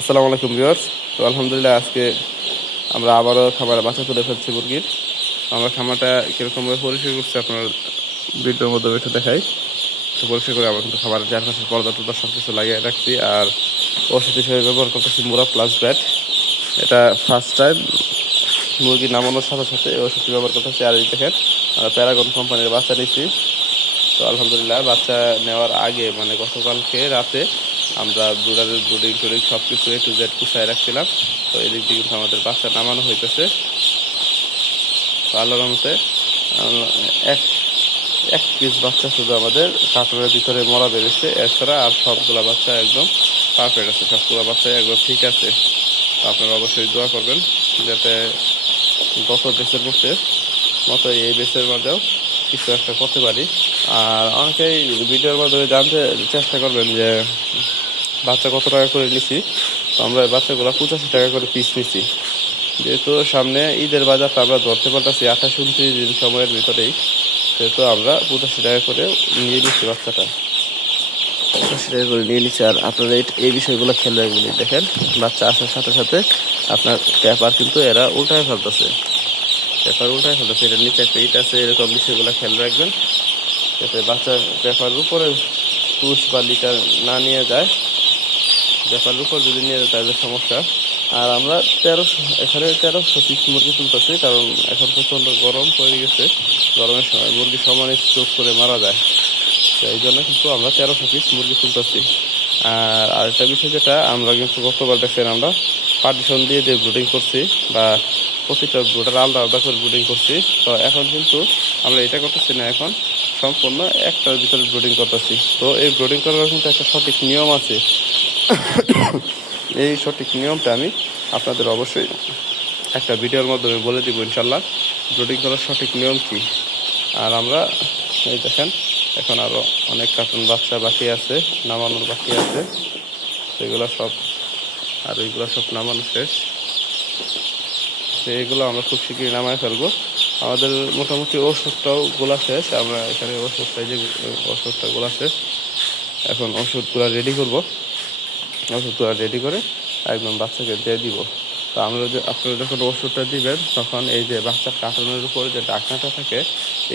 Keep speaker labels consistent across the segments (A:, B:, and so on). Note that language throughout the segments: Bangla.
A: আসসালামু আলাইকুম ভিউয়ার্স। তো আলহামদুলিল্লাহ আজকে আমরা আবারও খাবার বাসা তুলে ফেলছি মুরগির। আমরা খামারটা কীরকমভাবে পরিষ্কার করছি আপনার ভিডিওর মধ্যে একটু দেখাই। তো পরিষ্কার করে আমরা কিন্তু খাবারের চারপাশে পর্দা টর্দা সব কিছু লাগিয়ে রাখছি। আর ওষুধ হিসেবে ব্যবহার করতেছি মুরা প্লাস ব্যাট। এটা ফার্স্ট টাইম মুরগি নামানোর সাথে সাথে ওষুধটি ব্যবহার করতেছি। আর এই দেখেন প্যারাগন কোম্পানির বাচ্চা নিচ্ছি তো আলহামদুলিল্লাহ, বাচ্চা নেওয়ার আগে মানে গতকালকে রাতে আমরা ব্রুডারের ব্রুডিং টুডিং সব কিছু এ টু জেড কুসায় রাখছিলাম। তো এদিক দিয়ে কিন্তু আমাদের বাচ্চা নামানো হইতেছে। তো আল্লাহর রহমতে এক এক পিস বাচ্চা শুধু আমাদের কার্টুনের ভিতরে মরা বেরোচ্ছে এছাড়া আর সবগুলা বাচ্চা একদম পারফেক্ট আছে। সবগুলো বাচ্চা একদম ঠিক আছে। আপনারা অবশ্যই দোয়া করবেন, যাতে গত বেসের মধ্যে, মতো এই বেসের মধ্যেও কিছু একটা করতে পারি। আর অনেকেই ভিডিওর মাধ্যমে জানতে চেষ্টা করবেন যে, বাচ্চা কত টাকা করে নিছি? তো আমরা বাচ্চাগুলো পঁচাশি টাকা করে পিস নিছি। যেহেতু সামনে ঈদের বাজারটা আমরা ধরতে পারতেছি আঠাশ, উনত্রিশ দিন সময়ের ভিতরেই। সেহেতু আমরা পঁচাশি টাকা করে নিয়ে নিচ্ছি বাচ্চাটা। পঁচাশি টাকা করে নিয়ে নিচ্ছি আর আপনারা এই- বিষয়গুলো রাখবেন। দেখেন, বাচ্চা আসার সাথে সাথে আপনার পেপার কিন্তু এরা উল্টায় ফেলতেছে। পেপার উল্টায় হলো এটার নিচে একটা ইট আছে, এরকম বিষয়গুলো খেয়াল রাখবেন। যাতে বাচ্চা পেপারের উপরে পুষ বা লিটার না নিয়ে যায়। পেপারের উপর যদি নিয়ে যায়, তাহলে সমস্যা। আর আমরা তেরোশো, এখানে তেরোশো পিস মুরগি তুলতেছি, কারণ এখন প্রচণ্ড গরম পড়ে গেছে। গরমের সময় মুরগি সমানে স্ট্রোক করে মারা যায়। এই জন্য কিন্তু আমরা তেরোশো পিস মুরগি তুলতেছি। আর আরেকটা বিষয় যেটা, আমরা কিন্তু গতবার দেখছেন, আমরা পার্টিশন দিয়ে দিয়ে ব্রুডিং করছি বা প্রতিটা ব্রুডার আলাদা আলাদা করে ব্রুডিং করছি। তো এখন কিন্তু আমরা এটা করতেছি না এখন, সম্পূর্ণ একটার ভিতরে ব্রুডিং করতেছি। তো এই ব্রুডিং করার কিন্তু একটা সঠিক নিয়ম আছে। এই সঠিক নিয়মটা আমি আপনাদের অবশ্যই একটা ভিডিওর মাধ্যমে বলে দিব ইনশাল্লাহ ব্রুডিং করার সঠিক নিয়ম কি। আর আমরা, এই দেখেন, এখন আরও অনেক কার্টুন বাচ্চা বাকি আছে, নামানোর বাকি আছে। সেগুলো সব, আর ওইগুলো সব নামানো শেষ। তো এগুলো আমরা খুব শীঘ্রই নামায় ফেলব। আমাদের মোটামুটি ওষুধটাও গোলা শেষ, আমরা এখানে ওষুধটা এই যে ওষুধটা গোলা শেষ। এখন ওষুধগুলো রেডি করব। ওষুধগুলো রেডি করে একদম বাচ্চাকে দিয়ে দিব। তো আমরা যে, আপনারা যখন ওষুধটা দিবেন, তখন এই যে বাচ্চার কাটানোর উপরে যে ডাকনাটা থাকে,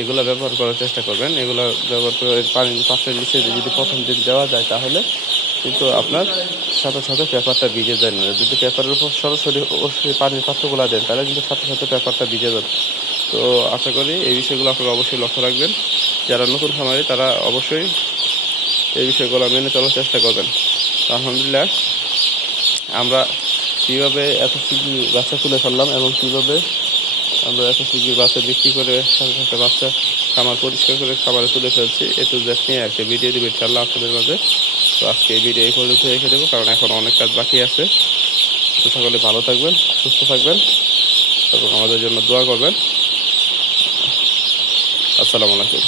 A: এগুলো ব্যবহার করার চেষ্টা করবেন। এগুলো ব্যবহার করে পানি পাত্রের নিচে যদি প্রথম দিন দেওয়া যায়, তাহলে কিন্তু আপনার সাথে সাথে পেপারটা ভিজে যায় না। যদি পেপারের উপর সরাসরি অবশ্যই পানির পাত্রগুলো দেন, তাহলে কিন্তু সাথে সাথে পেপারটা ভিজে যাবে। তো আশা করি এই বিষয়গুলো আপনারা অবশ্যই লক্ষ্য রাখবেন। যারা নতুন খামারি, তারা অবশ্যই এই বিষয়গুলো মেনে চলার চেষ্টা করবেন। আলহামদুলিল্লাহ, আমরা কীভাবে এত বাচ্চা তুলে ফেললাম এবং কীভাবে আমরা এখন শীঘ্রই বাচ্চা বিক্রি করে সাথে বাচ্চা খামার পরিষ্কার করে খাবারে তুলে ফেলছি। এতে জেট নিয়ে একটা ভিডিও দিবে ইনশাল্লাহ আপনাদের মাঝে। তো আজকে এই ভিডিও এই পর্যন্ত রেখে দেবো, কারণ এখন অনেক কাজ বাকি আছে। তো সকলে ভালো থাকবেন, সুস্থ থাকবেন, এবং আমাদের জন্য দোয়া করবেন। আসসালামু আলাইকুম।